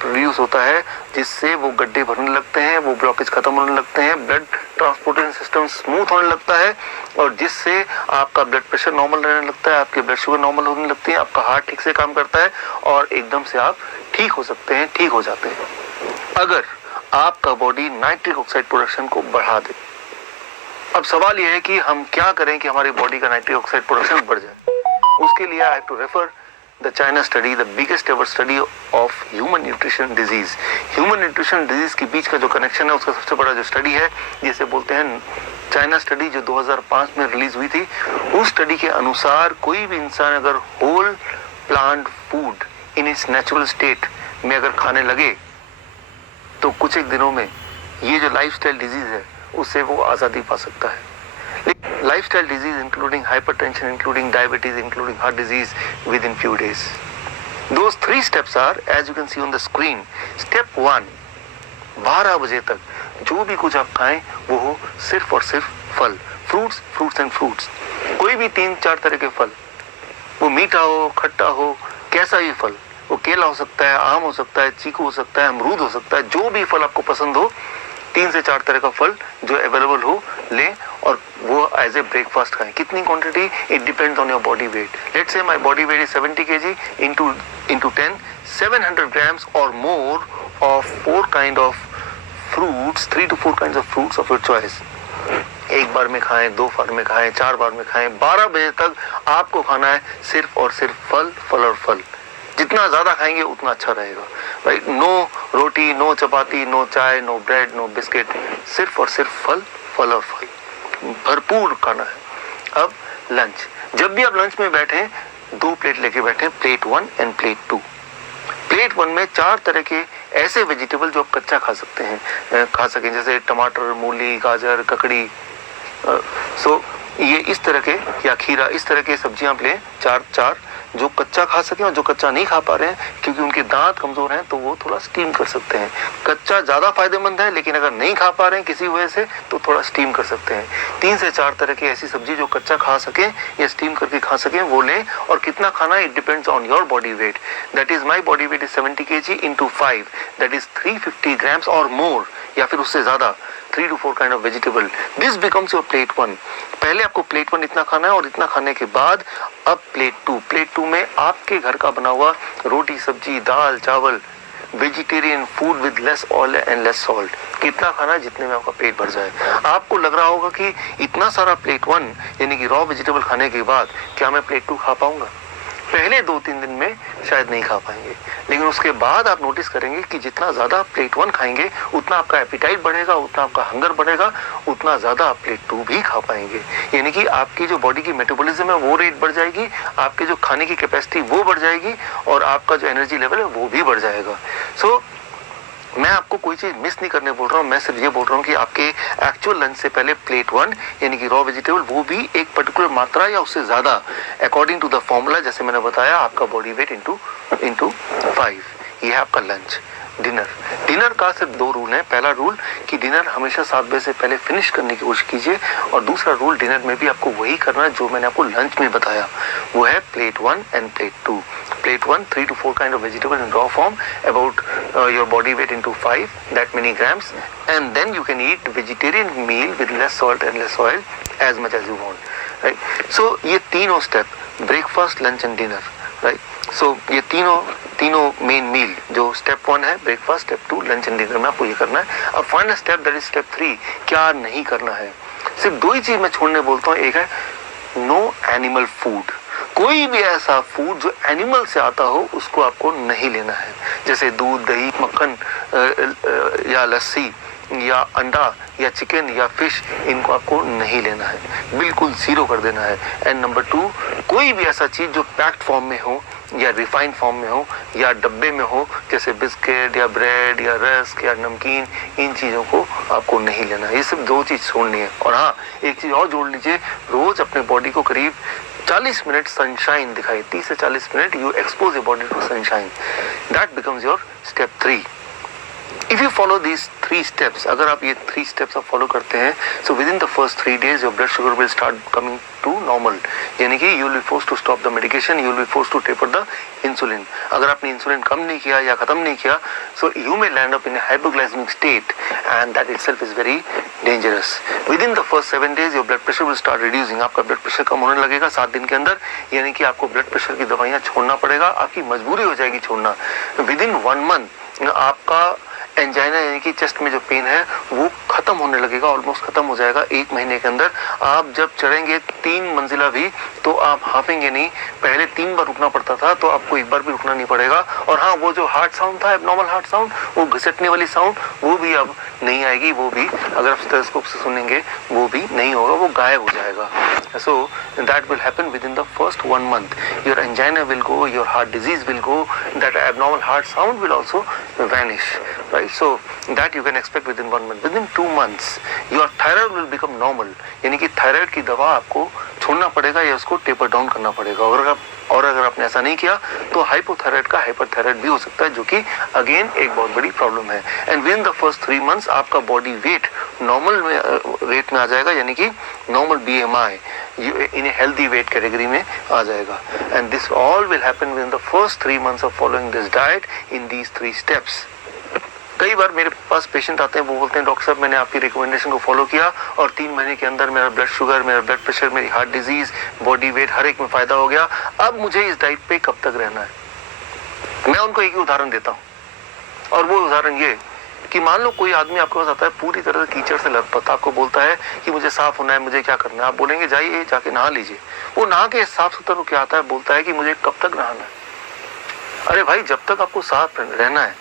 Produce होता है, जिससे वो गड्ढे भरने लगते हैं, वो ब्लॉकेज खत्म होने लगते हैं, ब्लड ट्रांसपोर्टेशन सिस्टम स्मूथ होने लगता है, और जिससे आपका ब्लड प्रेशर नॉर्मल रहने लगता है, आपकी ब्लड शुगर नॉर्मल होने लगती है, आपका हार्ट ठीक से काम करता है, और एकदम से आप ठीक हो सकते हैं, ठीक हो जाते हैं। अगर आपका बॉडी नाइट्रिक ऑक्साइड प्रोडक्शन को बढ़ा दे। अब सवाल यह है कि हम क्या करें कि हमारी बॉडी का नाइट्रिक ऑक्साइड प्रोडक्शन बढ़ जाए। उसके लिए I have to refer the China study, the biggest ever study of human nutrition disease. Human nutrition disease के बीच का जो कनेक्शन है, उसका सबसे बड़ा जो स्टडी है, जिसे बोलते हैं चाइना स्टडी, जो 2005 में रिलीज हुई थी। उस स्टडी के अनुसार कोई भी इंसान अगर whole plant food in its natural state में अगर खाने लगे, तो कुछ एक दिनों में ये जो लाइफस्टाइल डिजीज है उससे वो आज़ादी पा सकता है। Lifestyle disease including hypertension, including diabetes, including heart disease with in few days. Those 3 steps are, as you can see on the screen. Step 1, 12 बजे तक जो भी कुछ आप खाएं वो हो सिर्फ और सिर्फ फल, फ्रूट्स एंड फ्रूट्स। कोई भी 3-4 तरह के फल, वो मीठा हो, खट्टा हो, कैसा भी फल, वो केला हो सकता है, आम हो सकता है, चीकू हो सकता है, अमरूद हो सकता है, जो भी फल आपको पसंद हो, 3 से 4 तरह का फल जो अवेलेबल हो लें, और वो एज ए ब्रेकफास्ट खाएं। कितनी quantity, it depends on your body weight. Let's say my body weight is 70 kg, into 10, 700 grams or more of 4 kind of fruits, 3 to 4 kinds of fruits of your choice। एक बार में खाएं, 2 बार में खाएं, 4 बार में खाएं, 12 बजे तक आपको खाना है सिर्फ और सिर्फ फल, फल और फल। जितना ज्यादा खाएंगे उतना अच्छा रहेगा। राइट, नो रोटी, नो चपाती, नो चाय, नो ब्रेड, नो बिस्किट, सिर्फ और सिर्फ फल, फल और फल, भरपूर खाना है। अब लंच, जब भी आप लंच में बैठे 2 प्लेट लेके बैठे, प्लेट 1 एंड प्लेट 2। प्लेट 1 में 4 तरह के ऐसे वेजिटेबल जो आप कच्चा खा सकते हैं, खा सकें, जैसे टमाटर, मूली, गाजर, ककड़ी, सो ये इस तरह के, या खीरा, इस तरह के सब्जियां आप लें, 4 जो कच्चा खा सकें, और जो कच्चा नहीं खा पा रहे हैं क्योंकि उनके दांत कमजोर हैं, तो वो थोड़ा स्टीम कर सकते हैं। कच्चा ज्यादा फायदेमंद है, लेकिन अगर नहीं खा पा रहे हैं किसी वजह से, तो थोड़ा स्टीम कर सकते हैं। 3 से 4 तरह की ऐसी सब्जी जो कच्चा खा सकें या स्टीम करके खा सकें वो लें। और कितना खाना, it depends on your body weight. That is my body weight is 70 kg into 5, that is 350 grams और मोर, या फिर उससे ज्यादा, 3 to 4 kind of vegetable. This becomes your plate 1. पहले आपको प्लेट 1 इतना खाना है, और इतना खाने के बाद अब प्लेट 2। प्लेट 2 में आपके घर का बना हुआ रोटी, सब्जी, दाल, चावल, vegetarian food with less oil and less salt. कितना खाना है, जितने में आपका पेट भर जाए। आपको लग रहा होगा कि इतना सारा प्लेट 1 यानी कि रॉ वेजिटेबल खाने के बाद क्या मैं प्लेट 2 खा पाऊंगा? पहले 2-3 दिन में शायद नहीं खा पाएंगे, लेकिन उसके बाद आप नोटिस करेंगे कि जितना ज्यादा प्लेट 1 खाएंगे उतना आपका एपिटाइट बढ़ेगा, उतना आपका हंगर बढ़ेगा, उतना ज्यादा आप प्लेट 2 भी खा पाएंगे। यानी कि आपकी जो बॉडी की मेटाबॉलिज्म है वो रेट बढ़ जाएगी, आपके जो खाने की कैपेसिटी वो बढ़ जाएगी, और आपका जो एनर्जी लेवल है वो भी बढ़ जाएगा। सो मैं आपको कोई चीज मिस नहीं करने बोल रहा हूँ, मैं सिर्फ ये बोल रहा हूँ कि आपके एक्चुअल लंच से पहले प्लेट 1 यानी कि रॉ वेजिटेबल, वो भी एक पर्टिकुलर मात्रा या उससे ज्यादा, अकॉर्डिंग टू द फॉर्मूला, जैसे मैंने बताया, आपका बॉडी वेट इंटू 5। ये है आपका लंच। डिनर का सिर्फ 2 रूल है। पहला रूल कि डिनर हमेशा 7 बजे से पहले फिनिश करने की कोशिश कीजिए, और दूसरा रूल, डिनर में भी आपको वही करना है जो मैंने आपको लंच में बताया, वो है plate 1 end plate 2। Plate 1, 3 to 4 kind of vegetable in raw form, about your body weight into 5, that many grams, and then you can eat vegetarian meal with less salt and less oil as much as you want, right? So ये तीनों step, breakfast, lunch and dinner, right? So ये तीनों main meal जो step 1 है breakfast, step 2 lunch and dinner में आपको ये करना है। अब final step, that is step 3, क्या नहीं करना है? सिर्फ 2 ही चीज मैं छोड़ने बोलता हूँ। एक है no animal food। कोई भी ऐसा फूड जो एनिमल से आता हो उसको आपको नहीं लेना है, जैसे दूध, दही, मक्खन या लस्सी या अंडा या चिकन या फिश, इनको आपको नहीं लेना है, बिल्कुल 0 कर देना है। एंड नंबर 2, कोई भी ऐसा चीज जो पैक्ड फॉर्म में हो या रिफाइंड फॉर्म में हो या डब्बे में हो, जैसे बिस्किट या ब्रेड या रस्क या नमकीन, इन चीजों को आपको नहीं लेना है। ये सिर्फ 2 चीज छोड़नी है। और हाँ, एक चीज और जोड़ लीजिए, रोज अपने बॉडी को करीब 40 मिनट सनशाइन दिखाई, 30 से 40 minute you expose your body to sunshine. That becomes your step 3। If you follow these 3 steps, अगर आप ये 3 steps आप follow करते हैं, so within the first 3 days your blood sugar will start coming to normal. यानी कि you will be forced to stop the medication, you will be forced to taper the insulin. अगर आपने insulin कम नहीं किया या खत्म नहीं किया, so you may land up in a hypoglycemic state, and that itself is very dangerous. Within the first 7 days your blood pressure will start reducing. आपका blood pressure कम होने लगेगा 7 दिन के अंदर, यानी कि आपको ब्लड प्रेशर की दवाइयाँ छोड़ना पड़ेगा, आपकी मजबूरी हो जाएगी छोड़ना. Within 1 month आपका एंजाइना यानी कि चेस्ट में जो पेन है वो खत्म होने लगेगा, ऑलमोस्ट खत्म हो जाएगा 1 महीने के अंदर. आप जब चढ़ेंगे 3 मंजिला भी तो आप हाफेंगे नहीं. पहले 3 बार रुकना पड़ता था, तो आपको 1 बार भी रुकना नहीं पड़ेगा. और हाँ, वो जो हार्ट साउंड था, एबनॉर्मल हार्ट साउंड, वो घिसटने वाली साउंड, वो भी अब नहीं आएगी. वो भी अगर आप स्टेथोस्कोप से सुनेंगे वो भी नहीं होगा, वो गायब हो जाएगा. So that will happen within the first 1 month. Your angina will go, your heart disease will go, that abnormal heart sound will also vanish, right? So that you can expect within 1 month. Within 2 months your thyroid will become normal. यानी कि thyroid की दवा आपको छोड़ना पड़ेगा या उसको taper down करना पड़ेगा. और अगर आपने ऐसा नहीं किया तो हाइपोथायराइड का हाइपरथायराइड भी हो सकता है, जो कि अगेन एक बहुत बड़ी प्रॉब्लम है. And with in the first 3 months आपका बॉडी वेट नॉर्मल वेट में आ जाएगा, यानी कि normal BMI in a healthy weight category में आ जाएगा. And this all will happen with in the first 3 months of following this diet in these 3 steps. कई बार मेरे पास patient आते हैं, वो बोलते हैं डॉक्टर साहब मैंने आपकी रिकमेंडेशन को फॉलो किया और 3 महीने के अंदर मेरा ब्लड शुगर, मेरा ब्लड प्रेशर, मेरी हार्ट डिजीज, बॉडी वेट हर एक में फायदा हो गया, अब मुझे इस डाइट पे कब तक रहना है. मैं उनको एक ही उदाहरण देता हूँ, और वो उदाहरण ये कि मान लो कोई आदमी आपके पास आता है पूरी तरह से कीचड़ से लथपथ, आपको बोलता है कि मुझे साफ होना है, मुझे क्या करना है. आप बोलेंगे जाइए जाके नहा लीजिए. वो नहा के साफ सुथरा क्या आता है, बोलता है कि मुझे कब तक नहाना है. अरे भाई, जब तक आपको साफ रहना है,